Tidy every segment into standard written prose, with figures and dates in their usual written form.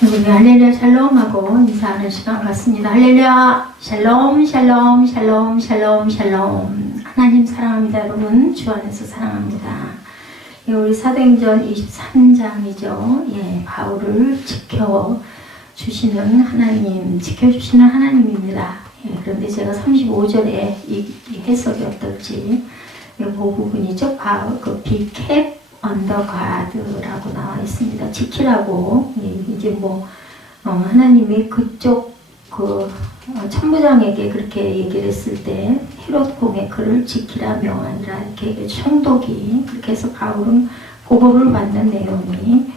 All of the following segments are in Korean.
우리 할렐루야 샬롬하고 인사하는 시간 같습니다. 할렐루야 샬롬 샬롬 샬롬 샬롬 샬롬. 하나님 사랑합니다. 여러분 주 안에서 사랑합니다. 우리 사도행전 23장이죠. 바울을 지켜주시는 하나님, 지켜주시는 하나님입니다. 그런데 제가 35절에 이 해석이 어떨지 그 부분이죠. 그 비캡 언더가드라고 나와 있습니다. 지키라고. 이제 하나님이 그쪽 천부장에게 그렇게 얘기를 했을 때 헤롯 공의 그를 지키라 명하니라 이렇게 총독이 그렇게 해서 바울은 보복을 받는 내용이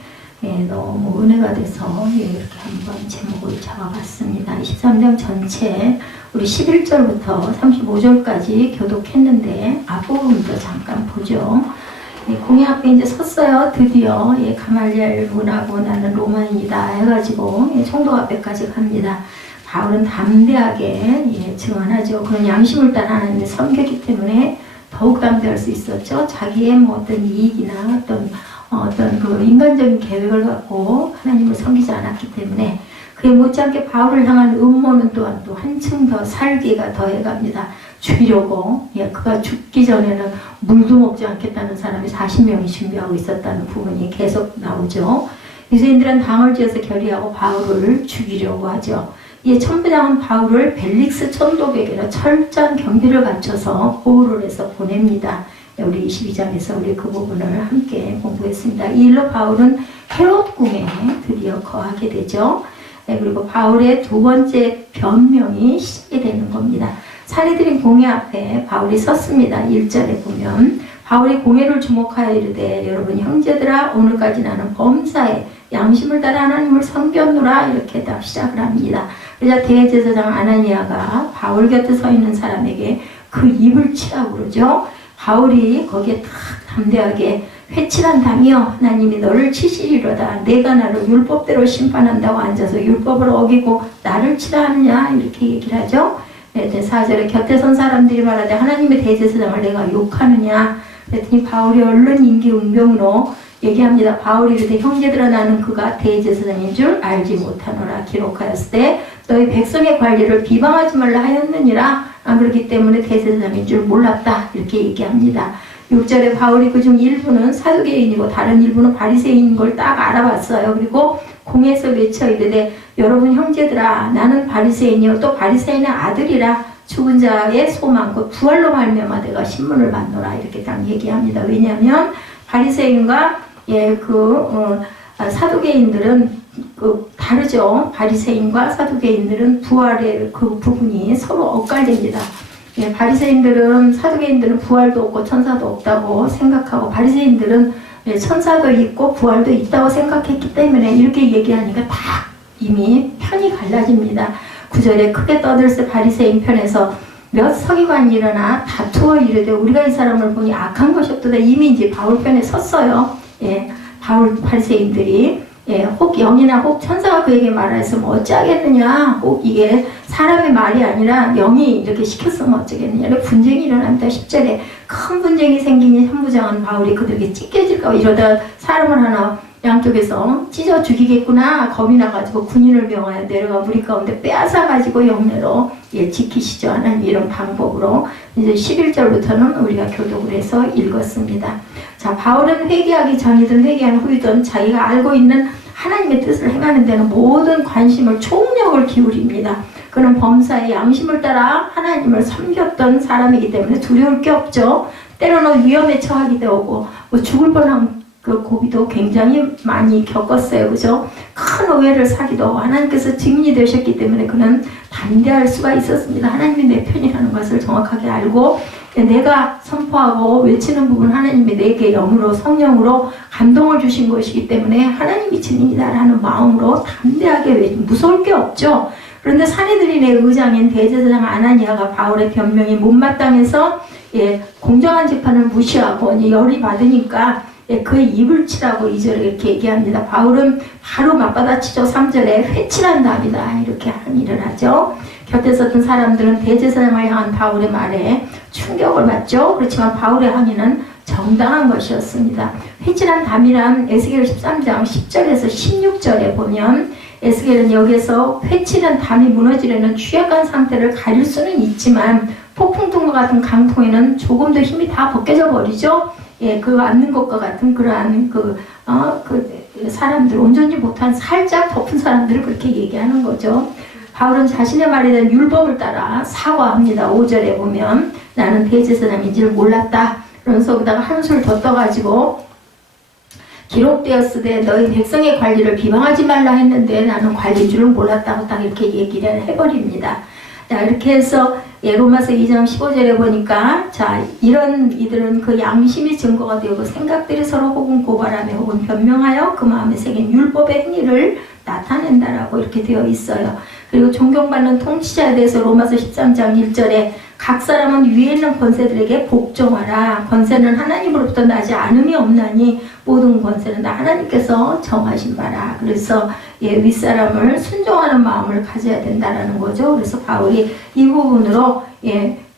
너무 은혜가 돼서 이렇게 한번 제목을 잡아봤습니다. 23장 전체 우리 11절부터 35절까지 교독했는데 앞부분부터 잠깐 보죠. 공회 앞에 이제 섰어요. 드디어 가말리엘 문하고 나는 로마인이다 해가지고 총독 앞에까지 갑니다. 바울은 담대하게 증언하죠. 그런 양심을 따라 하나님의 섬겼기 때문에 더욱 담대할 수 있었죠. 자기의 어떤 이익이나 어떤 그 인간적인 계획을 갖고 하나님을 섬기지 않았기 때문에 그에 못지않게 바울을 향한 음모는 또한 또 한층 더 살기가 더해갑니다. 죽이려고 그가 죽기 전에는 물도 먹지 않겠다는 사람이 40명이 준비하고 있었다는 부분이 계속 나오죠. 유대인들은 당을 지어서 결의하고 바울을 죽이려고 하죠. 이 천부장은 바울을 벨릭스 총독에게로 철저한 경비를 갖춰서 보호를 해서 보냅니다. 우리 22장에서 우리 그 부분을 함께 공부했습니다. 이 일로 바울은 헤롯 궁에 드디어 거하게 되죠. 그리고 바울의 두 번째 변명이 시작이 되는 겁니다. 사내들인 공회 앞에 바울이 섰습니다. 1절에 보면 바울이 공회를 주목하여 이르되 여러분 형제들아 오늘까지 나는 범사에 양심을 따라 하나님을 섬겼노라 이렇게 다 시작을 합니다. 그러자 대제사장 아나니아가 바울 곁에 서 있는 사람에게 그 입을 치라고 그러죠. 바울이 거기에 탁 담대하게 회칠한다며 하나님이 너를 치시리로다. 내가 나를 율법대로 심판한다고 앉아서 율법을 어기고 나를 치라 하느냐 이렇게 얘기를 하죠. 4절에 곁에 선 사람들이 말하되 하나님의 대제사장을 내가 욕하느냐 그랬더니 바울이 얼른 임기응변으로 얘기합니다. 바울이 이르되 형제들아 나는 그가 대제사장인 줄 알지 못하노라 기록하였을 때 너희 백성의 관리를 비방하지 말라 하였느니라 안 그렇기 때문에 대제사장인 줄 몰랐다 이렇게 얘기합니다. 6절에 바울이 그중 일부는 사두개인이고 다른 일부는 바리새인인 걸 딱 알아봤어요. 그리고 공에서 외쳐 이르되 여러분 형제들아 나는 바리새인이요 또 바리새인의 아들이라 죽은 자의 소망 그 부활로 말미암아 내가 신문을 받노라 이렇게 딱 얘기합니다. 왜냐하면 바리새인과 사두개인들은 다르죠. 바리새인과 사두개인들은 부활의 그 부분이 서로 엇갈립니다. 바리새인들은 사두개인들은 부활도 없고 천사도 없다고 생각하고 바리새인들은 천사도 있고 부활도 있다고 생각했기 때문에 이렇게 얘기하니까 다 이미 편이 갈라집니다. 9절에 크게 떠들새 바리새인 편에서 몇 서기관이 일어나 다투어 이르되 우리가 이 사람을 보니 악한 것이 없도다. 이미 이제 바울 편에 섰어요. 바울 바리새인들이 혹 영이나 혹 천사가 그에게 말하였으면 어찌하겠느냐. 혹 이게 사람의 말이 아니라 영이 이렇게 시켰으면 어쩌겠느냐. 분쟁이 일어납니다. 10절에 큰 분쟁이 생기니 천부장은 바울이 그들에게 찢겨질까 이러다 사람을 하나 양쪽에서 찢어 죽이겠구나 겁이 나가지고 군인을 명하여 내려가 무리 가운데 빼앗아가지고 영내로 지키시죠. 하나님 이런 방법으로 이제 11절부터는 우리가 교독을 해서 읽었습니다. 자, 바울은 회개하기 전이든 회개한 후이든 자기가 알고 있는 하나님의 뜻을 행하는 데는 모든 관심을 총력을 기울입니다. 그는 범사의 양심을 따라 하나님을 섬겼던 사람이기 때문에 두려울 게 없죠. 때로는 위험에 처하기도 하고 죽을 뻔한 그 고비도 굉장히 많이 겪었어요. 그죠? 큰 오해를 사기도 하고 하나님께서 증인이 되셨기 때문에 그는 담대할 수가 있었습니다. 하나님이 내 편이라는 것을 정확하게 알고 내가 선포하고 외치는 부분 하나님이 내게 영으로 성령으로 감동을 주신 것이기 때문에 하나님이 증인이다라는 마음으로 담대하게 무서울 게 없죠. 그런데 사내들인의 의장인 대제사장 아나니아가 바울의 변명이 못마땅해서 공정한 재판을 무시하고 열이 받으니까 그의 입을 치라고 2절에 이렇게 얘기합니다. 바울은 바로 맞받아치죠. 3절에 회칠한답니다. 이렇게 한 일을 하죠. 곁에 섰던 사람들은 대제사장을 향한 바울의 말에 충격을 받죠. 그렇지만 바울의 항의는 정당한 것이었습니다. 회칠한 담이란 에스겔 13장 10절에서 16절에 보면 에스겔은 여기에서 회치는 담이 무너지려는 취약한 상태를 가릴 수는 있지만 폭풍통과 같은 강풍에는 조금 더 힘이 다 벗겨져 버리죠. 예, 그 앉는 것과 같은 그러한 그 사람들, 온전히 못한 살짝 덮은 사람들을 그렇게 얘기하는 거죠. 바울은 자신의 말에 대한 율법을 따라 사과합니다. 5절에 보면 나는 대제사장인 줄 몰랐다. 그러면서 거기다가 한술 더 떠가지고 기록되었으되 너희 백성의 관리를 비방하지 말라 했는데 나는 관리인 줄을 몰랐다고 딱 이렇게 얘기를 해버립니다. 자, 이렇게 해서 로마서 2장 15절에 보니까 자, 이런 이들은 그 양심이 증거가 되고 생각들이 서로 혹은 고발하며 혹은 변명하여 그 마음에 새긴 율법의 행위를 나타낸다라고 이렇게 되어 있어요. 그리고 존경받는 통치자에 대해서 로마서 13장 1절에 각 사람은 위에 있는 권세들에게 복종하라. 권세는 하나님으로부터 나지 않음이 없나니 모든 권세는 다 하나님께서 정하신 바라. 그래서 윗사람을 순종하는 마음을 가져야 된다라는 거죠. 그래서 바울이 이 부분으로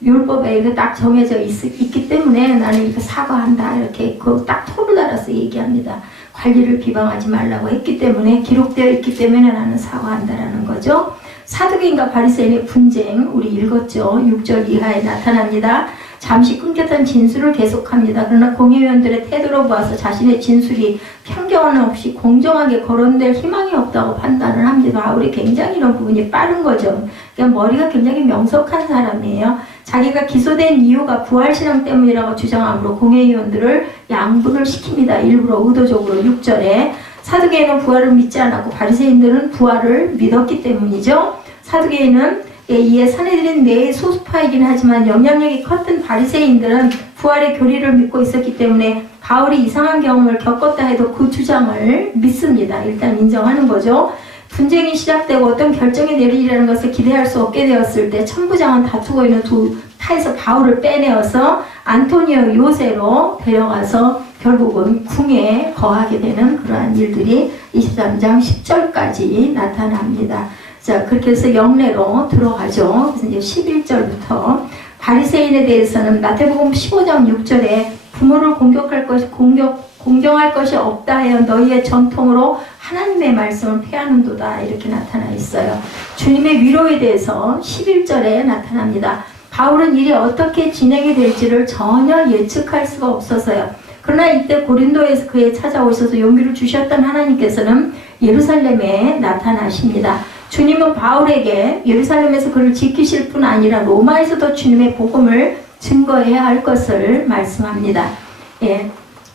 율법에 이렇게 딱 정해져 있기 때문에 나는 이렇게 사과한다. 이렇게 그 딱 톱을 달아서 얘기합니다. 관리를 비방하지 말라고 했기 때문에 기록되어 있기 때문에 나는 사과한다라는 거죠. 사두개인과 바리새인의 분쟁 우리 읽었죠. 6절 이하에 나타납니다. 잠시 끊겼던 진술을 계속합니다. 그러나 공회의원들의 태도로 보아서 자신의 진술이 편견 없이 공정하게 거론될 희망이 없다고 판단을 합니다. 바울이 굉장히 이런 부분이 빠른 거죠. 그러니까 머리가 굉장히 명석한 사람이에요. 자기가 기소된 이유가 부활신앙 때문이라고 주장함으로 공회의원들을 양분을 시킵니다. 일부러 의도적으로 6절에 사두개인은 부활을 믿지 않았고 바리새인들은 부활을 믿었기 때문이죠. 사두개인은 이에 사내들인 내의 소수파이긴 하지만 영향력이 컸던 바리새인들은 부활의 교리를 믿고 있었기 때문에 바울이 이상한 경험을 겪었다 해도 그 주장을 믿습니다. 일단 인정하는 거죠. 분쟁이 시작되고 어떤 결정이 내리리라는 것을 기대할 수 없게 되었을 때 천부장은 다투고 있는 두 파에서 바울을 빼내어서 안토니오 요새로 데려가서 결국은 궁에 거하게 되는 그러한 일들이 23장 10절까지 나타납니다. 자, 그렇게 해서 영내로 들어가죠. 그래서 이제 11절부터 바리새인에 대해서는 마태복음 15장 6절에 부모를 공경할 것이 없다 하여 너희의 전통으로 하나님의 말씀을 폐하는도다 이렇게 나타나 있어요. 주님의 위로에 대해서 11절에 나타납니다. 바울은 일이 어떻게 진행이 될지를 전혀 예측할 수가 없어서요. 그러나 이때 고린도에서 그에 찾아오셔서 용기를 주셨던 하나님께서는 예루살렘에 나타나십니다. 주님은 바울에게 예루살렘에서 그를 지키실 뿐 아니라 로마에서도 주님의 복음을 증거해야 할 것을 말씀합니다.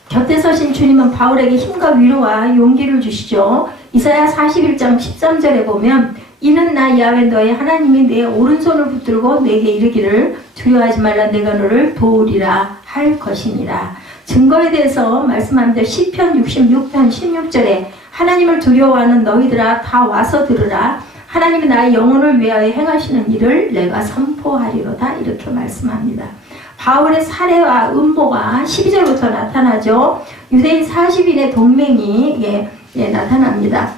곁에 서신 주님은 바울에게 힘과 위로와 용기를 주시죠. 이사야 41장 13절에 보면 이는 나 야훼 너의 하나님이 내 오른손을 붙들고 내게 이르기를 두려워하지 말라 내가 너를 도우리라 할 것이니라. 증거에 대해서 말씀합니다. 시편 66편 16절에 하나님을 두려워하는 너희들아 다 와서 들으라. 하나님이 나의 영혼을 위하여 행하시는 일을 내가 선포하리로다 이렇게 말씀합니다. 바울의 사례와 음모가 12절부터 나타나죠. 유대인 40인의 동맹이 나타납니다.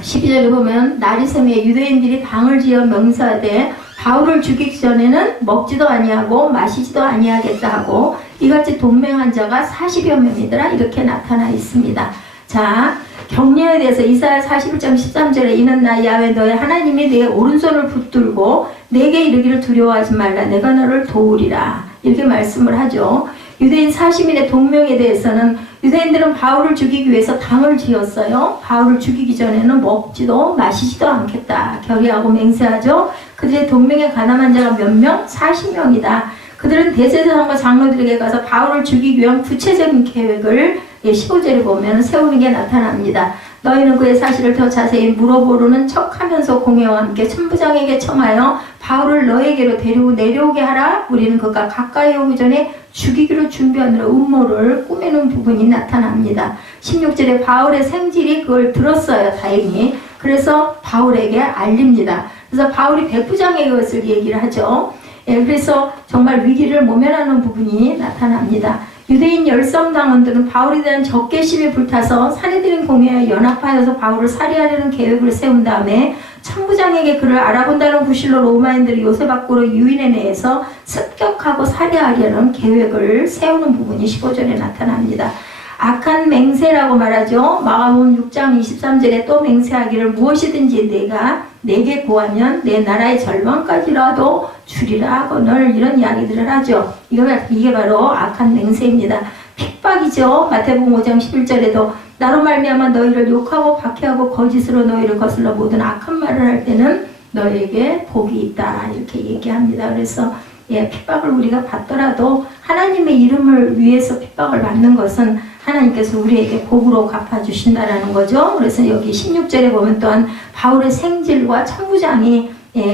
12절에 보면 나리섬에 유대인들이 방을 지어 명사하되 바울을 죽이기 전에는 먹지도 아니하고 마시지도 아니하겠다 하고 이같이 동맹한 자가 40여 명이더라 이렇게 나타나 있습니다. 자, 격려에 대해서 이사야 41장 13절에 이는 나 야훼 너의 하나님이 내 오른손을 붙들고 내게 이르기를 두려워하지 말라 내가 너를 도우리라 이렇게 말씀을 하죠. 유대인 40인의 동맹에 대해서는 유대인들은 바울을 죽이기 위해서 당을 지었어요. 바울을 죽이기 전에는 먹지도 마시지도 않겠다 결의하고 맹세하죠. 그들의 동맹에 가담한 자가 몇 명? 40명이다. 그들은 대제사장과 장로들에게 가서 바울을 죽이기 위한 구체적인 계획을 15절에 보면 세우는 게 나타납니다. 너희는 그의 사실을 더 자세히 물어보려는 척하면서 공회와 함께 천부장에게 청하여 바울을 너에게로 데리고 내려오게 하라. 우리는 그가 가까이 오기 전에 죽이기로 준비하느라 음모를 꾸미는 부분이 나타납니다. 16절에 바울의 생질이 그걸 들었어요. 다행히. 그래서 바울에게 알립니다. 그래서 바울이 백부장에게 그것을 얘기를 하죠. 그래서 정말 위기를 모면하는 부분이 나타납니다. 유대인 열성당원들은 바울에 대한 적개심이 불타서 사내들인 공회에 연합하여서 바울을 살해하려는 계획을 세운 다음에 천부장에게 그를 알아본다는 구실로 로마인들이 요새 밖으로 유인해내서 습격하고 살해하려는 계획을 세우는 부분이 15절에 나타납니다. 악한 맹세라고 말하죠. 마가복음 6장 23절에 또 맹세하기를 무엇이든지 내가 내게 구하면 내 나라의 절반까지라도 주리라 하거늘 이런 이야기들을 하죠. 이게 바로 악한 맹세입니다. 핍박이죠. 마태복음 5장 11절에도 나로 말미암아 너희를 욕하고 박해하고 거짓으로 너희를 거슬러 모든 악한 말을 할 때는 너희에게 복이 있다 이렇게 얘기합니다. 그래서 핍박을 우리가 받더라도 하나님의 이름을 위해서 핍박을 받는 것은 하나님께서 우리에게 복으로 갚아주신다라는 거죠. 그래서 여기 16절에 보면 또한 바울의 생질과 천부장이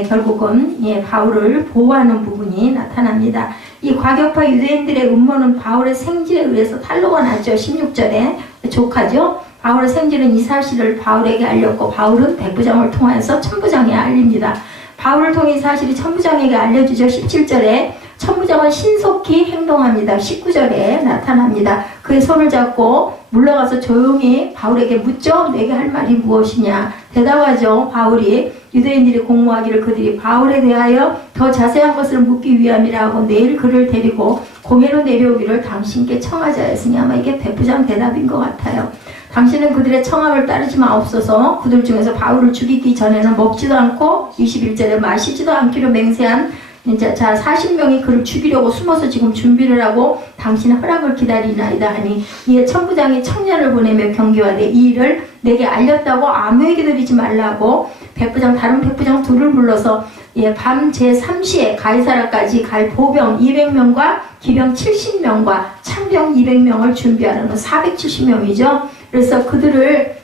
결국은 바울을 보호하는 부분이 나타납니다. 이 과격파 유대인들의 음모는 바울의 생질에 의해서 탄로가 났죠. 16절에 조카죠. 바울의 생질은 이 사실을 바울에게 알렸고 바울은 백부장을 통해서 천부장에 알립니다. 바울을 통해 이 사실이 천부장에게 알려주죠. 17절에 천부장은 신속히 행동합니다. 19절에 나타납니다. 그의 손을 잡고 물러가서 조용히 바울에게 묻죠. 내게 할 말이 무엇이냐 대답하죠. 바울이 유대인들이 공모하기를 그들이 바울에 대하여 더 자세한 것을 묻기 위함이라 하고 내일 그를 데리고 공회로 내려오기를 당신께 청하자 했으니 아마 이게 백부장 대답인 것 같아요. 당신은 그들의 청함을 따르지 마옵소서. 그들 중에서 바울을 죽이기 전에는 먹지도 않고 21절에 마시지도 않기로 맹세한 자 40명이 그를 죽이려고 숨어서 지금 준비를 하고 당신의 허락을 기다리나이다 하니 이에 천부장이 청년을 보내며 경계하되 이 일을 내게 알렸다고 아무에게 드리지 말라고 다른 백부장 둘을 불러서 밤 제3시에 가이사라까지 갈 보병 200명과 기병 70명과 창병 200명을 준비하려는 470명이죠. 그래서 그들을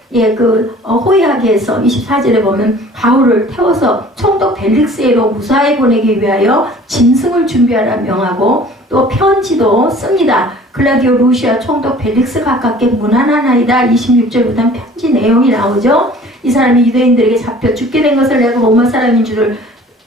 호위하게 해서 24절에 보면 바울을 태워서 총독 벨릭스에로 무사히 보내기 위하여 짐승을 유비하라 명하고 또 편지도 씁니다. 글라디오 루시아 총독 벨릭스 가깝게 문안하나이다. 26절부터 편지 내용이 나오죠. 이 사람이 유대인들에게 잡혀 죽게 된 것을 내가 로마 사람인 줄을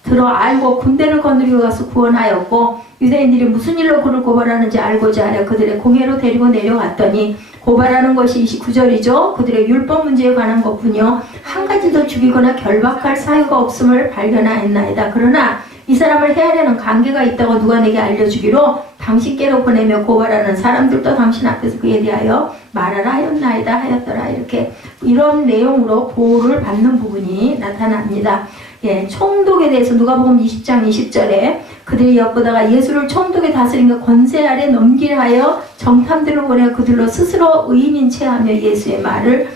들어 알고 군대를 거느리고 가서 구원하였고 유대인들이 무슨 일로 그를 고발하는지 알고자 하여 그들의 공회로 데리고 내려갔더니 고발하는 것이 29절이죠. 그들의 율법 문제에 관한 것뿐이요 한 가지도 죽이거나 결박할 사유가 없음을 발견하였나이다. 그러나 이 사람을 헤아려는 관계가 있다고 누가 내게 알려주기로 당신께로 보내며 고발하는 사람들도 당신 앞에서 그에 대하여 말하라 하였더라. 이런 내용으로 보호를 받는 부분이 나타납니다. 총독에 대해서 누가복음 20장 20절에 그들이 엿보다가 예수를 총독의 다스림과 권세 아래 넘기려 하여 정탐들을 보내 그들로 스스로 의인인 채 하며 예수의 말을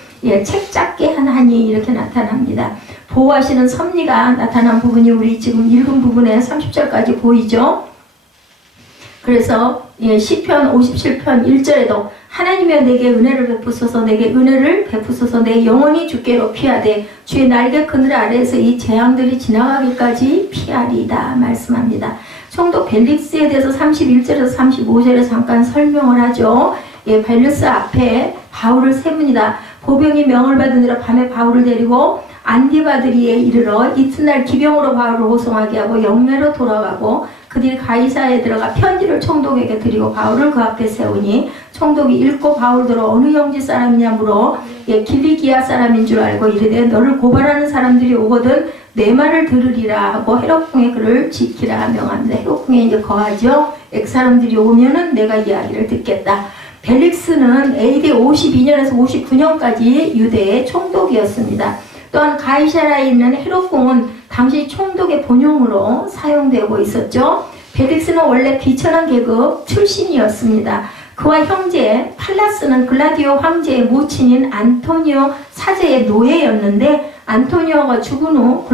책잡게 하니 이렇게 나타납니다. 보호하시는 섭리가 나타난 부분이 우리 지금 읽은 부분에 30절까지 보이죠. 그래서 시편 57편 1절에도 하나님이여 내게 은혜를 베푸소서 내게 은혜를 베푸소서 내 영혼이 주께로 피하되 주의 날개 그늘 아래에서 이 재앙들이 지나가기까지 피하리이다 말씀합니다. 총독 벨릭스에 대해서 31절에서 35절에 잠깐 설명을 하죠. 벨릭스 앞에 바울을 세웁니다. 보병이 명을 받으느라 밤에 바울을 데리고 안디바드리에 이르러 이튿날 기병으로 바울을 호송하게 하고 영내로 돌아가고 그들이 가이사에 들어가 편지를 총독에게 드리고 바울을 그 앞에 세우니 총독이 읽고 바울들어 어느 영지 사람이냐 물어 길리기아 사람인 줄 알고 이르되 너를 고발하는 사람들이 오거든 내 말을 들으리라 하고 헤롯궁에 그를 지키라 명합니다. 헤롯궁에 이제 거하죠. 사람들이 오면은 내가 이야기를 듣겠다. 벨릭스는 AD 52년에서 59년까지 유대의 총독이었습니다. 또한 가이사라에 있는 헤롯궁은 당시 총독의 본용으로 사용되고 있었죠. 벨릭스는 원래 비천한 계급 출신이었습니다. 그와 형제 팔라스는 글라디오 황제의 모친인 안토니오 사제의 노예였는데 안토니오가 죽은 후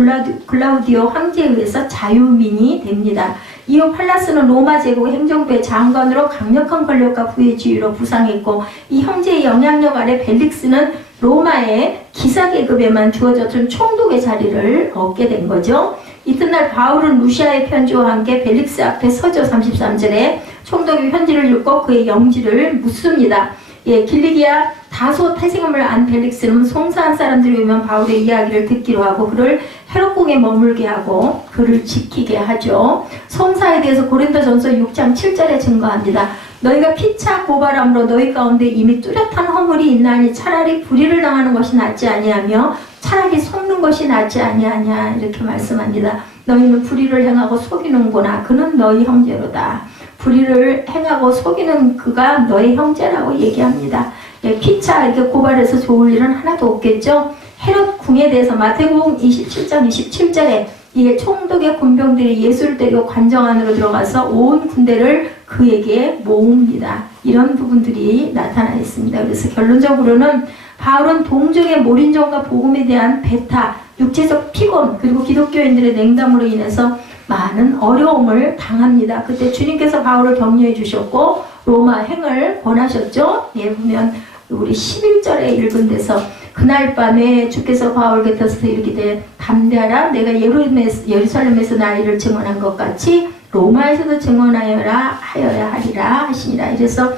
글라우디오 황제에 의해서 자유민이 됩니다. 이후 팔라스는 로마 제국 행정부의 장관으로 강력한 권력과 부의 지위로 부상했고 이 형제의 영향력 아래 벨릭스는 로마의 기사계급에만 주어졌던 총독의 자리를 얻게 된 거죠. 이튿날 바울은 루시아의 편지와 함께 벨릭스 앞에 서죠. 33절에 총독이 편지를 읽고 그의 영지를 묻습니다. 길리기아 다소 태생음을 안 벨릭스는 송사한 사람들이 오면 바울의 이야기를 듣기로 하고 그를 헤롯궁에 머물게 하고 그를 지키게 하죠. 송사에 대해서 고린도전서 6장 7절에 증거합니다. 너희가 피차 고발함으로 너희 가운데 이미 뚜렷한 허물이 있나니 차라리 불의를 당하는 것이 낫지 아니하며 차라리 속는 것이 낫지 아니하냐 이렇게 말씀합니다. 너희는 불의를 행하고 속이는구나. 그는 너희 형제로다. 불의를 행하고 속이는 그가 너의 형제라고 얘기합니다. 예, 피차 이렇게 고발해서 좋을 일은 하나도 없겠죠. 헤롯 궁에 대해서 마태복음 27장 27절에 이게 총독의 군병들이 예수를 데리고 관정 안으로 들어가서 온 군대를 그에게 모읍니다. 이런 부분들이 나타나 있습니다. 그래서 결론적으로는 바울은 동족의 몰인종과 복음에 대한 배타, 육체적 피곤, 그리고 기독교인들의 냉담으로 인해서 많은 어려움을 당합니다. 그때 주님께서 바울을 격려해 주셨고 로마 행을 권하셨죠. 예, 보면 우리 11절에 읽은 데서 그날 밤에 주께서 바울 곁에서 이르기되 담대하라, 내가 예루살렘에서 나이를 증언한 것 같이 로마에서도 증언하여야 하리라 하시니라. 이래서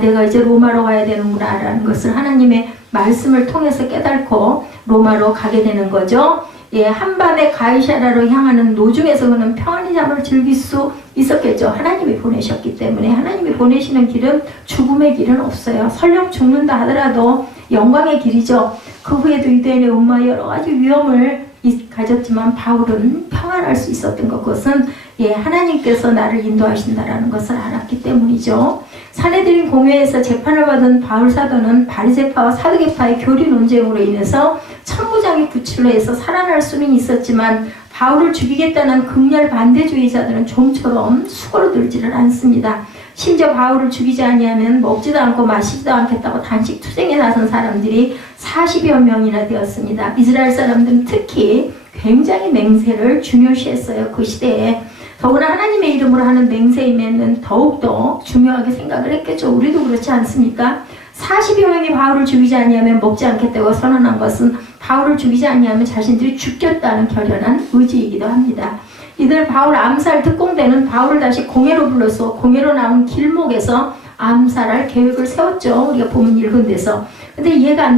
내가 이제 로마로 가야 되는구나 라는 것을 하나님의 말씀을 통해서 깨닫고 로마로 가게 되는 거죠. 예, 한밤에 가이사라로 향하는 노중에서 그는 평안히 잠을 즐길 수 있었겠죠. 하나님이 보내셨기 때문에. 하나님이 보내시는 길은 죽음의 길은 없어요. 설령 죽는다 하더라도 영광의 길이죠. 그 후에도 유대인의 음모와 여러 가지 위험을 가졌지만 바울은 평안할 수 있었던 것, 그것은 하나님께서 나를 인도하신다라는 것을 알았기 때문이죠. 사내들인 공회에서 재판을 받은 바울 사도는 바리새파와 사두개파의 교리 논쟁으로 인해서 천부장의 구출로 해서 살아날 수는 있었지만 바울을 죽이겠다는 극렬 반대주의자들은 좀처럼 수고로들지를 않습니다. 심지어 바울을 죽이지 아니하면 먹지도 않고 마시지도 않겠다고 단식 투쟁에 나선 사람들이 40여 명이나 되었습니다. 이스라엘 사람들은 특히 굉장히 맹세를 중요시했어요. 그 시대에. 더구나 하나님의 이름으로 하는 맹세이면은 더욱더 중요하게 생각을 했겠죠. 우리도 그렇지 않습니까? 40여 명이 바울을 죽이지 아니하면 먹지 않겠다고 선언한 것은 바울을 죽이지 아니하면 자신들이 죽겠다는 결연한 의지이기도 합니다. 이들 바울 암살 특공대는 바울을 다시 공회로 불러서 공회로 나온 길목에서 암살할 계획을 세웠죠. 우리가 보면 읽은 데서. 근데 이해가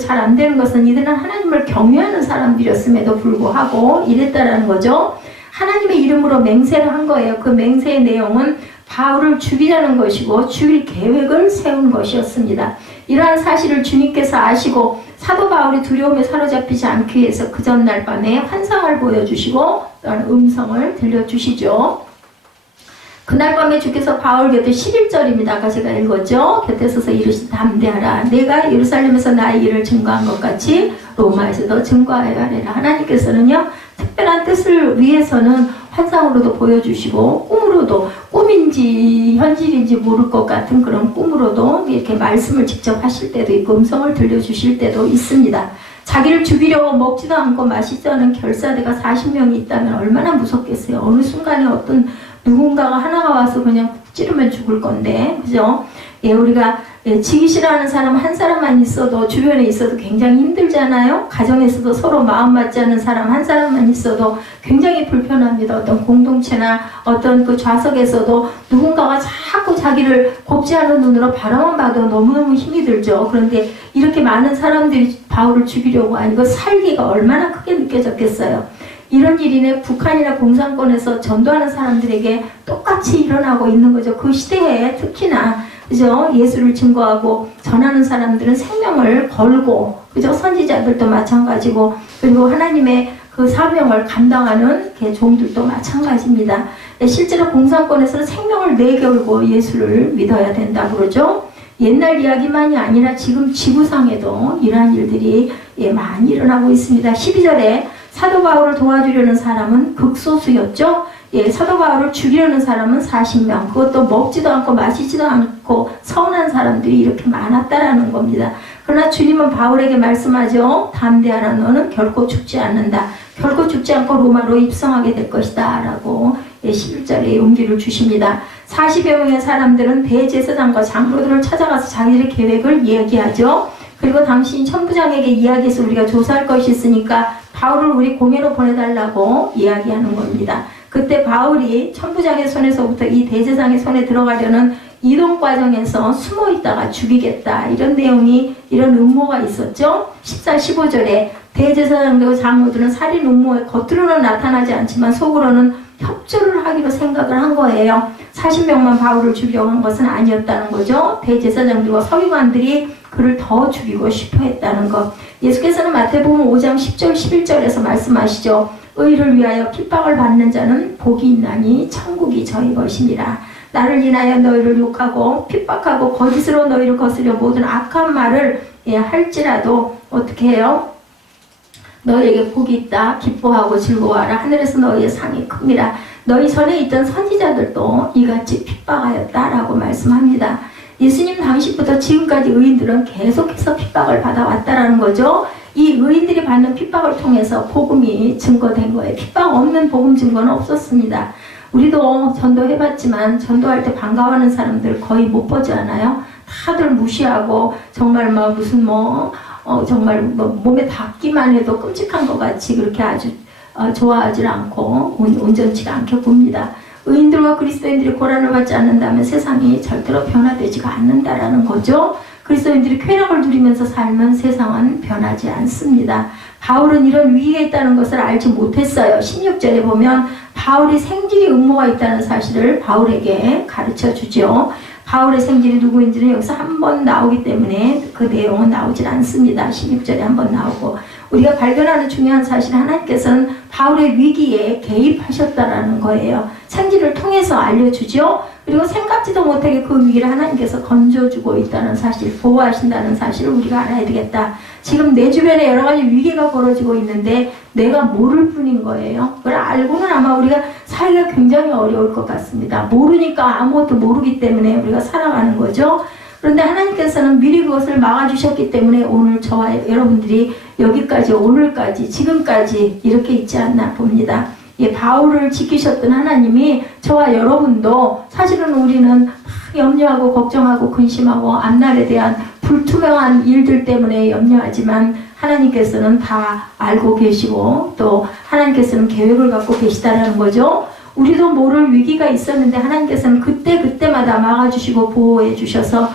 잘 안 되는 것은 이들은 하나님을 경외하는 사람들이었음에도 불구하고 이랬다라는 거죠. 하나님의 이름으로 맹세를 한 거예요. 그 맹세의 내용은 바울을 죽이자는 것이고 죽일 계획을 세운 것이었습니다. 이러한 사실을 주님께서 아시고 사도 바울이 두려움에 사로잡히지 않기 위해서 그 전날 밤에 환상을 보여주시고 음성을 들려주시죠. 그날 밤에 주께서 바울 곁에 11절입니다. 아까 제가 읽었죠. 곁에 서서 이르시되 담대하라, 내가 예루살렘에서 나의 일을 증거한 것 같이 로마에서도 증거하여야 하리라. 하나님께서는요, 특별한 뜻을 위해서는 환상으로도 보여주시고 꿈으로도, 꿈인지 현실인지 모를 것 같은 그런 꿈으로도 이렇게 말씀을 직접 하실 때도 있고 음성을 들려주실 때도 있습니다. 자기를 죽이려고 먹지도 않고 마시지도 않은 결사대가 40명이 있다면 얼마나 무섭겠어요. 어느 순간에 어떤 누군가가 하나가 와서 그냥 푹 찌르면 죽을 건데, 그죠? 우리가 지기 싫어하는 사람 한 사람만 있어도, 주변에 있어도 굉장히 힘들잖아요. 가정에서도 서로 마음 맞지 않는 사람 한 사람만 있어도 굉장히 불편합니다. 어떤 공동체나 어떤 그 좌석에서도 누군가가 자꾸 자기를 곱지 않은 눈으로 바라만 봐도 너무너무 힘이 들죠. 그런데 이렇게 많은 사람들이 바울을 죽이려고 하니까 살기가 얼마나 크게 느껴졌겠어요. 이런 일이 북한이나 공산권에서 전도하는 사람들에게 똑같이 일어나고 있는 거죠. 그 시대에 특히나, 그죠? 예수를 증거하고 전하는 사람들은 생명을 걸고, 그죠? 선지자들도 마찬가지고, 그리고 하나님의 그 사명을 감당하는 종들도 마찬가지입니다. 실제로 공산권에서는 생명을 내걸고 예수를 믿어야 된다 그러죠. 옛날 이야기만이 아니라 지금 지구상에도 이러한 일들이 많이 일어나고 있습니다. 12절에 사도 바울을 도와주려는 사람은 극소수였죠. 사도 바울을 죽이려는 사람은 40명. 그것도 먹지도 않고 마시지도 않고 서운한 사람들이 이렇게 많았다라는 겁니다. 그러나 주님은 바울에게 말씀하죠. 담대하라, 너는 결코 죽지 않는다. 결코 죽지 않고 로마로 입성하게 될 것이다 라고 11절에 용기를 주십니다. 40여 명의 사람들은 대제사장과 장로들을 찾아가서 자기들의 계획을 이야기하죠. 그리고 당신 천부장에게 이야기해서 우리가 조사할 것이 있으니까 바울을 우리 공회로 보내달라고 이야기하는 겁니다. 그때 바울이 천부장의 손에서부터 이 대제사장의 손에 들어가려는 이동 과정에서 숨어 있다가 죽이겠다, 이런 내용이, 이런 음모가 있었죠. 14, 15절에 대제사장과 장로들은 살인 음모에 겉으로는 나타나지 않지만 속으로는 협조를 하기로 생각을 한 거예요. 40명만 바울을 죽이려고 한 것은 아니었다는 거죠. 대제사장들과 서기관들이 그를 더 죽이고 싶어 했다는 것. 예수께서는 마태복음 5장 10절 11절에서 말씀하시죠. 의를 위하여 핍박을 받는 자는 복이 있나니 천국이 저희 것이니라. 나를 인하여 너희를 욕하고 핍박하고 거짓으로 너희를 거스려 모든 악한 말을 할지라도 어떻게 해요? 너희에게 복이 있다. 기뻐하고 즐거워하라. 하늘에서 너희의 상이 큽니다. 너희 전에 있던 선지자들도 이같이 핍박하였다라고 말씀합니다. 예수님 당시부터 지금까지 의인들은 계속해서 핍박을 받아왔다라는 거죠. 이 의인들이 받는 핍박을 통해서 복음이 증거된 거예요. 핍박 없는 복음 증거는 없었습니다. 우리도 전도해봤지만 전도할 때 반가워하는 사람들 거의 못 보지 않아요? 다들 무시하고 정말 막 무슨 정말 몸에 닿기만 해도 끔찍한 것 같이 그렇게 아주 좋아하지 않고 온전치가 않게 봅니다. 의인들과 그리스도인들이 고난을 받지 않는다면 세상이 절대로 변화되지가 않는다라는 거죠. 그리스도인들이 쾌락을 누리면서 살면 세상은 변하지 않습니다. 바울은 이런 위기가 있다는 것을 알지 못했어요. 16절에 보면 바울이 생질이 음모가 있다는 사실을 바울에게 가르쳐 주죠. 바울의 생질이 누구인지는 여기서 한 번 나오기 때문에 그 내용은 나오질 않습니다. 16절에 한 번 나오고, 우리가 발견하는 중요한 사실, 하나님께서는 바울의 위기에 개입하셨다라는 거예요. 생질을 통해서 알려주죠. 그리고 생각지도 못하게 그 위기를 하나님께서 건져주고 있다는 사실, 보호하신다는 사실을 우리가 알아야 되겠다. 지금 내 주변에 여러 가지 위기가 벌어지고 있는데 내가 모를 뿐인 거예요. 그걸 알고는 아마 우리가 살기가 굉장히 어려울 것 같습니다. 모르니까 아무것도 모르기 때문에 우리가 살아가는 거죠. 그런데 하나님께서는 미리 그것을 막아주셨기 때문에 오늘 저와 여러분들이 여기까지, 오늘까지, 지금까지 이렇게 있지 않나 봅니다. 바울을 지키셨던 하나님이 저와 여러분도, 사실은 우리는 막 염려하고 걱정하고 근심하고 앞날에 대한 불투명한 일들 때문에 염려하지만 하나님께서는 다 알고 계시고 또 하나님께서는 계획을 갖고 계시다라는 거죠. 우리도 모를 위기가 있었는데 하나님께서는 그때마다 막아주시고 보호해 주셔서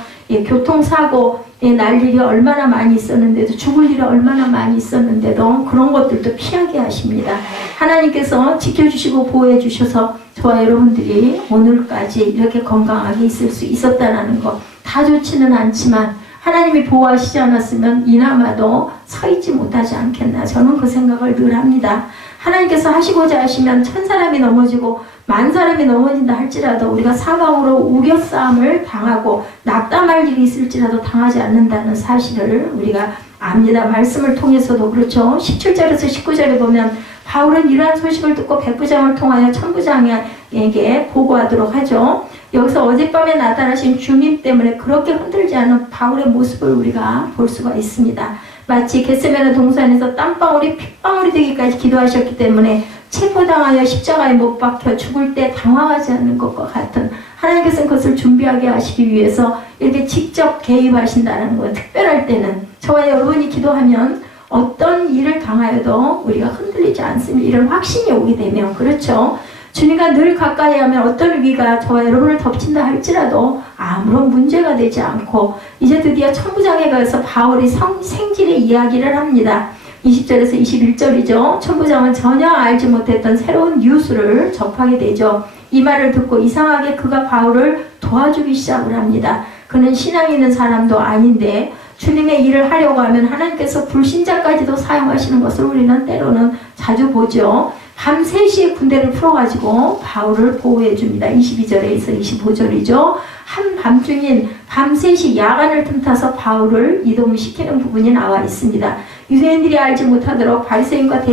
교통사고 날 일이 얼마나 많이 있었는데도, 죽을 일이 얼마나 많이 있었는데도 그런 것들도 피하게 하십니다. 하나님께서 지켜주시고 보호해 주셔서 저와 여러분들이 오늘까지 이렇게 건강하게 있을 수 있었다는 것, 다 좋지는 않지만 하나님이 보호하시지 않았으면 이나마도 서 있지 못하지 않겠나, 저는 그 생각을 늘 합니다. 하나님께서 하시고자 하시면 1000사람이 넘어지고 10,000사람이 넘어진다 할지라도 우리가 사방으로 우겨싸움을 당하고 낙담할 일이 있을지라도 당하지 않는다는 사실을 우리가 압니다. 말씀을 통해서도 그렇죠. 17절에서 19절에 보면 바울은 이러한 소식을 듣고 백부장을 통하여 천부장에게 보고하도록 하죠. 여기서 어젯밤에 나타나신 주님 때문에 그렇게 흔들지 않은 바울의 모습을 우리가 볼 수가 있습니다. 마치 겟세마네 동산에서 땀방울이 핏방울이 되기까지 기도하셨기 때문에 체포당하여 십자가에 못 박혀 죽을 때 당황하지 않는 것과 같은, 하나님께서는 그것을 준비하게 하시기 위해서 이렇게 직접 개입하신다는 것. 특별할 때는 저와 여러분이 기도하면 어떤 일을 당하여도 우리가 흔들리지 않습니다. 이런 확신이 오게 되면, 그렇죠. 주님과 늘 가까이 하면 어떤 위기가 저와 여러분을 덮친다 할지라도 아무런 문제가 되지 않고, 이제 드디어 천부장에 가서 바울이 생질의 이야기를 합니다. 20절에서 21절이죠. 천부장은 전혀 알지 못했던 새로운 뉴스를 접하게 되죠. 이 말을 듣고 이상하게 그가 바울을 도와주기 시작을 합니다. 그는 신앙 있는 사람도 아닌데 주님의 일을 하려고 하면 하나님께서 불신자까지도 사용하시는 것을 우리는 때로는 자주 보죠. 밤 3시에 군대를 풀어가지고 바울을 보호해 줍니다. 22절에서 25절이죠. 한밤중인 밤 3시 야간을 틈타서 바울을 이동시키는 부분이 나와 있습니다. 유대인들이 알지 못하도록, 바리새인과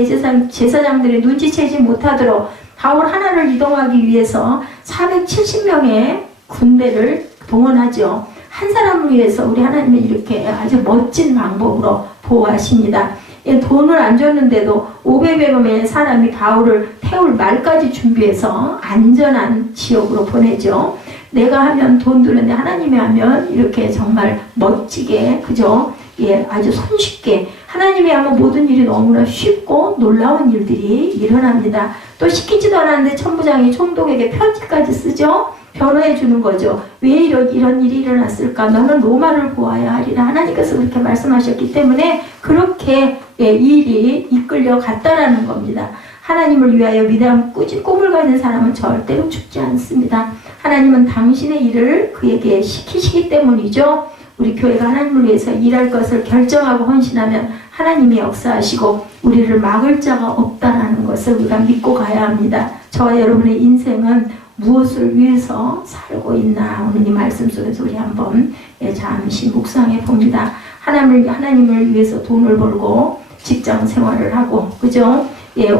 제사장들이 눈치채지 못하도록 바울 하나를 이동하기 위해서 470명의 군대를 동원하죠. 한 사람을 위해서 우리 하나님은 이렇게 아주 멋진 방법으로 보호하십니다. 돈을 안 줬는데도 500명의 사람이 바울을 태울 말까지 준비해서 안전한 지역으로 보내죠. 내가 하면 돈 드는데 하나님이 하면 이렇게 정말 멋지게, 그죠? 아주 손쉽게, 하나님이 하면 모든 일이 너무나 쉽고 놀라운 일들이 일어납니다. 또 시키지도 않았는데 천부장이 총독에게 편지까지 쓰죠. 변호해 주는 거죠. 왜 이런 일이 일어났을까? 너는 로마를 보아야 하리라. 하나님께서 그렇게 말씀하셨기 때문에 그렇게 일이 이끌려 갔다라는 겁니다. 하나님을 위하여 위대한 꿈을 가진 사람은 절대로 죽지 않습니다. 하나님은 당신의 일을 그에게 시키시기 때문이죠. 우리 교회가 하나님을 위해서 일할 것을 결정하고 헌신하면 하나님이 역사하시고 우리를 막을 자가 없다라는 것을 우리가 믿고 가야 합니다. 저와 여러분의 인생은 무엇을 위해서 살고 있나 오늘 이 말씀 속에서 우리 한번 잠시 묵상해 봅니다. 하나님을 위해서 돈을 벌고 직장 생활을 하고 그죠?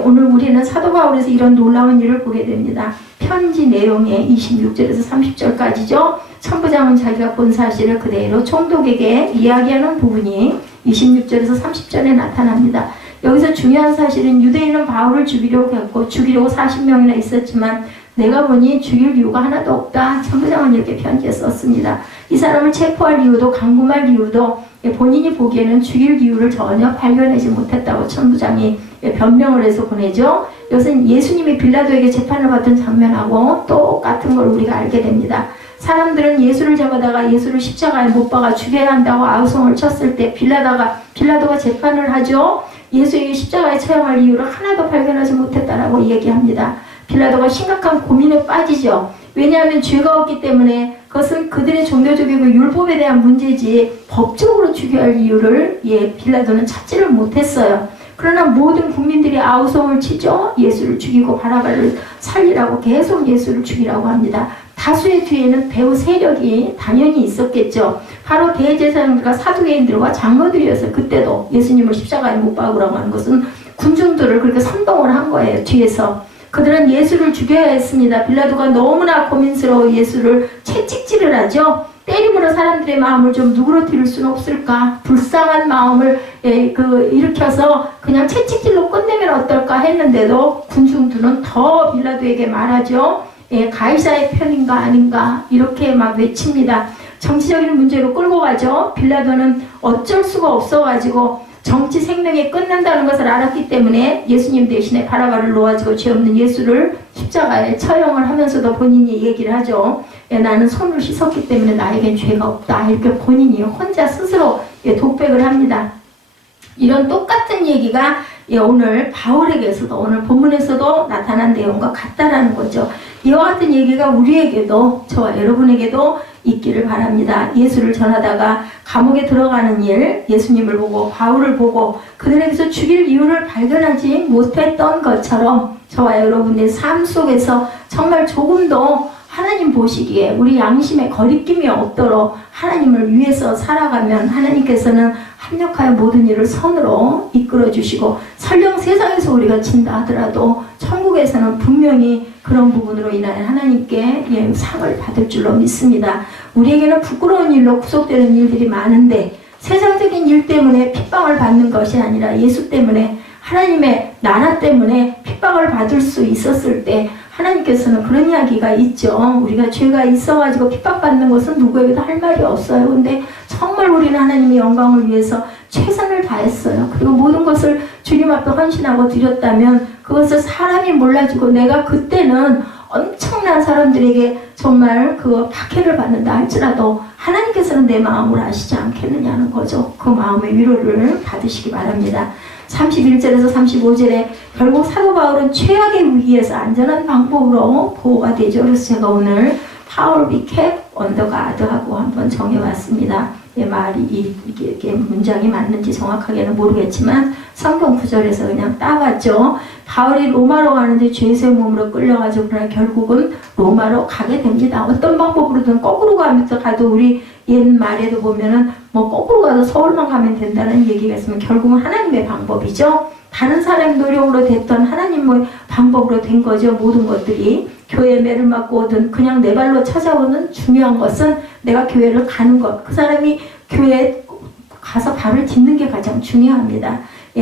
오늘 우리는 사도 바울에서 이런 놀라운 일을 보게 됩니다. 편지 내용의 26절에서 30절까지죠. 천부장은 자기가 본 사실을 그대로 총독에게 이야기하는 부분이 26절에서 30절에 나타납니다. 여기서 중요한 사실은 유대인은 바울을 죽이려고 했고 죽이려고 40명이나 있었지만 내가 보니 죽일 이유가 하나도 없다. 천부장은 이렇게 편지에 썼습니다. 이 사람을 체포할 이유도 강금할 이유도 본인이 보기에는 죽일 이유를 전혀 발견하지 못했다고 천부장이 변명을 해서 보내죠. 이것은 예수님이 빌라도에게 재판을 받던 장면하고 똑같은 걸 우리가 알게 됩니다. 사람들은 예수를 잡아다가 예수를 십자가에 못 박아 죽여야 한다고 아우성을 쳤을 때 빌라도가 재판을 하죠. 예수에게 십자가에 처형할 이유를 하나도 발견하지 못했다라고 얘기합니다. 빌라도가 심각한 고민에 빠지죠. 왜냐하면 죄가 없기 때문에 그것은 그들의 종교적이고 율법에 대한 문제지 법적으로 죽여야 할 이유를 빌라도는 찾지를 못했어요. 그러나 모든 국민들이 아우성을 치죠. 예수를 죽이고 바라바를 살리라고 계속 예수를 죽이라고 합니다. 다수의 뒤에는 배후 세력이 당연히 있었겠죠. 바로 대제사장들과 사두개인들과 장로들이어서 그때도 예수님을 십자가에 못 박으라고 하는 것은 군중들을 그렇게 선동을 한 거예요. 뒤에서. 그들은 예수를 죽여야 했습니다. 빌라도가 너무나 고민스러워 예수를 채찍질을 하죠. 때림으로 사람들의 마음을 좀 누그러뜨릴 수는 없을까? 불쌍한 마음을 일으켜서 그냥 채찍질로 끝내면 어떨까 했는데도 군중들은 더 빌라도에게 말하죠. 가이사의 편인가 아닌가 이렇게 막 외칩니다. 정치적인 문제로 끌고 가죠. 빌라도는 어쩔 수가 없어가지고 정치 생명이 끝난다는 것을 알았기 때문에 예수님 대신에 바라바를 놓아지고 죄 없는 예수를 십자가에 처형을 하면서도 본인이 얘기를 하죠. 나는 손을 씻었기 때문에 나에겐 죄가 없다. 이렇게 본인이 혼자 스스로 독백을 합니다. 이런 똑같은 얘기가 오늘 바울에게서도 오늘 본문에서도 나타난 내용과 같다라는 거죠. 이와 같은 얘기가 우리에게도 저와 여러분에게도 있기를 바랍니다. 예수를 전하다가 감옥에 들어가는 일, 예수님을 보고 바울을 보고 그들에게서 죽일 이유를 발견하지 못했던 것처럼 저와 여러분의 삶 속에서 정말 조금도 하나님 보시기에 우리 양심에 거리낌이 없도록 하나님을 위해서 살아가면 하나님께서는 합력하여 모든 일을 선으로 이끌어 주시고 설령 세상에서 우리가 진다 하더라도 천국에서는 분명히 그런 부분으로 인하여 하나님께 상을 받을 줄로 믿습니다. 우리에게는 부끄러운 일로 구속되는 일들이 많은데 세상적인 일 때문에 핍박을 받는 것이 아니라 예수 때문에 하나님의 나라 때문에 핍박을 받을 수 있었을 때 하나님께서는 그런 이야기가 있죠. 우리가 죄가 있어가지고 핍박받는 것은 누구에게도 할 말이 없어요. 근데 정말 우리는 하나님의 영광을 위해서 최선을 다했어요. 그리고 모든 것을 주님 앞에 헌신하고 드렸다면 그것을 사람이 몰라주고 내가 그때는 엄청난 사람들에게 정말 그 박해를 받는다 할지라도 하나님께서는 내 마음을 아시지 않겠느냐는 거죠. 그 마음의 위로를 받으시기 바랍니다. 31절에서 35절에 결국 사도 바울은 최악의 위기에서 안전한 방법으로 보호가 되죠. 그래서 제가 오늘 Power be kept under God 하고 한번 정해봤습니다. 말이 이게 문장이 맞는지 정확하게는 모르겠지만 성경 구절에서 그냥 따봤죠. 바울이 로마로 가는데 죄수의 몸으로 끌려가지고 그러나 결국은 로마로 가게 됩니다. 어떤 방법으로든 거꾸로 가도 우리 옛말에도 보면은 뭐 거꾸로 가서 서울만 가면 된다는 얘기가 있으면 결국은 하나님의 방법이죠. 다른 사람의 노력으로 됐던 하나님의 방법으로 된 거죠. 모든 것들이 교회에 매를 맞고 오든 그냥 내 발로 찾아오는 중요한 것은 내가 교회를 가는 것. 그 사람이 교회에 가서 발을 딛는 게 가장 중요합니다.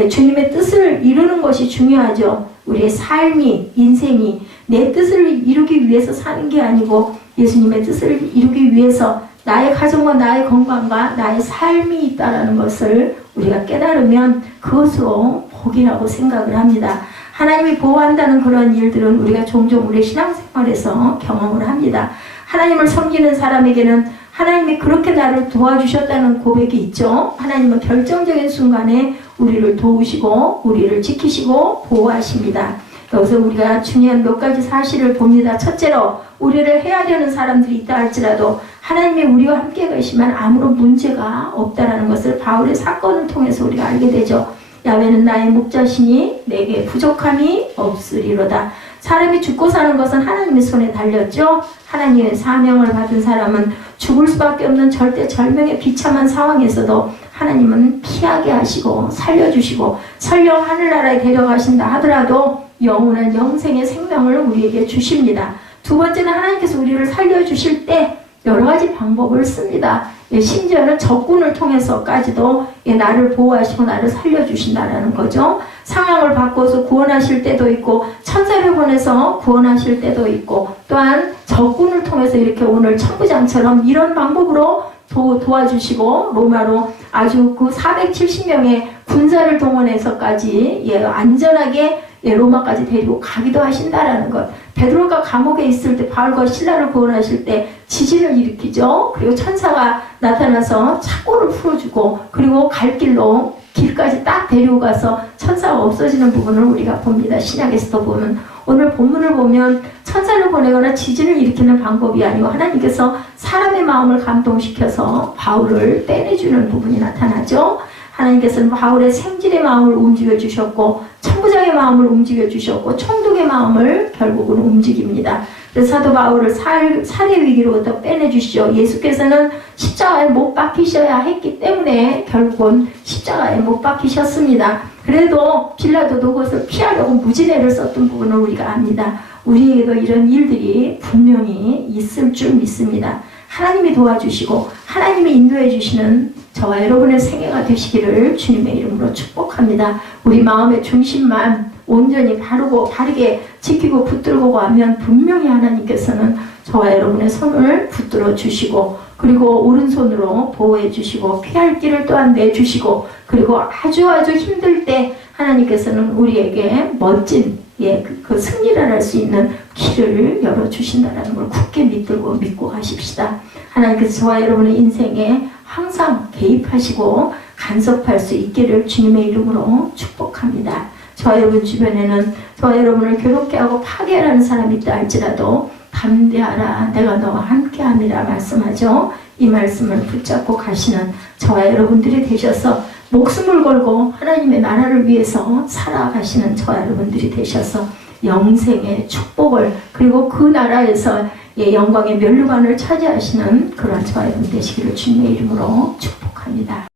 주님의 뜻을 이루는 것이 중요하죠. 우리의 삶이, 인생이 내 뜻을 이루기 위해서 사는 게 아니고 예수님의 뜻을 이루기 위해서 나의 가정과 나의 건강과 나의 삶이 있다는 것을 우리가 깨달으면 그것으로 복이라고 생각을 합니다. 하나님이 보호한다는 그런 일들은 우리가 종종 우리의 신앙생활에서 경험을 합니다. 하나님을 섬기는 사람에게는 하나님이 그렇게 나를 도와주셨다는 고백이 있죠. 하나님은 결정적인 순간에 우리를 도우시고 우리를 지키시고 보호하십니다. 여기서 우리가 중요한 몇 가지 사실을 봅니다. 첫째로 우리를 해하려는 사람들이 있다 할지라도 하나님이 우리와 함께 계시면 아무런 문제가 없다는 것을 바울의 사건을 통해서 우리가 알게 되죠. 야훼는 나의 목자시니 내게 부족함이 없으리로다. 사람이 죽고 사는 것은 하나님의 손에 달렸죠. 하나님의 사명을 받은 사람은 죽을 수밖에 없는 절대 절명의 비참한 상황에서도 하나님은 피하게 하시고 살려주시고 설령 하늘나라에 데려가신다 하더라도 영원한 영생의 생명을 우리에게 주십니다. 두 번째는 하나님께서 우리를 살려주실 때 여러 가지 방법을 씁니다. 심지어는 적군을 통해서까지도 나를 보호하시고 나를 살려주신다라는 거죠. 상황을 바꿔서 구원하실 때도 있고 천사를 보내서 구원하실 때도 있고 또한 적군을 통해서 이렇게 오늘 천부장처럼 이런 방법으로 도와주시고 로마로 아주 그 470명의 군사를 동원해서까지 안전하게 로마까지 데리고 가기도 하신다라는 것. 베드로가 감옥에 있을 때 바울과 실라를 구원하실 때 지진을 일으키죠. 그리고 천사가 나타나서 착고를 풀어주고 그리고 갈 길로 길까지 딱 데리고 가서 천사가 없어지는 부분을 우리가 봅니다. 신약에서도 보면 오늘 본문을 보면 천사를 보내거나 지진을 일으키는 방법이 아니고 하나님께서 사람의 마음을 감동시켜서 바울을 떼내주는 부분이 나타나죠. 하나님께서는 바울의 생질의 마음을 움직여 주셨고 천부장의 마음을 움직여 주셨고 총독의 마음을 결국은 움직입니다. 그래서 사도 바울을 살해 위기로부터 빼내주시죠. 예수께서는 십자가에 못 박히셔야 했기 때문에 결국은 십자가에 못 박히셨습니다. 그래도 빌라도도 그것을 피하려고 무지개를 썼던 부분을 우리가 압니다. 우리에게도 이런 일들이 분명히 있을 줄 믿습니다. 하나님이 도와주시고 하나님이 인도해 주시는 저와 여러분의 생애가 되시기를 주님의 이름으로 축복합니다. 우리 마음의 중심만 온전히 바르게 지키고 붙들고 가면 분명히 하나님께서는 저와 여러분의 손을 붙들어 주시고 그리고 오른손으로 보호해 주시고 피할 길을 또한 내주시고 그리고 아주 힘들 때 하나님께서는 우리에게 멋진 그 승리를 할 수 있는 길을 열어주신다는 걸 굳게 믿고 가십시다. 하나님께서 저와 여러분의 인생에 항상 개입하시고 간섭할 수 있기를 주님의 이름으로 축복합니다. 저와 여러분 주변에는 저와 여러분을 괴롭게 하고 파괴하는 사람이 있다 할지라도 담대하라 내가 너와 함께함이라 말씀하죠. 이 말씀을 붙잡고 가시는 저와 여러분들이 되셔서 목숨을 걸고 하나님의 나라를 위해서 살아가시는 저와 여러분들이 되셔서 영생의 축복을 그리고 그 나라에서 영광의 면류관을 차지하시는 그런 저와 여러분 되시기를 주님의 이름으로 축복합니다.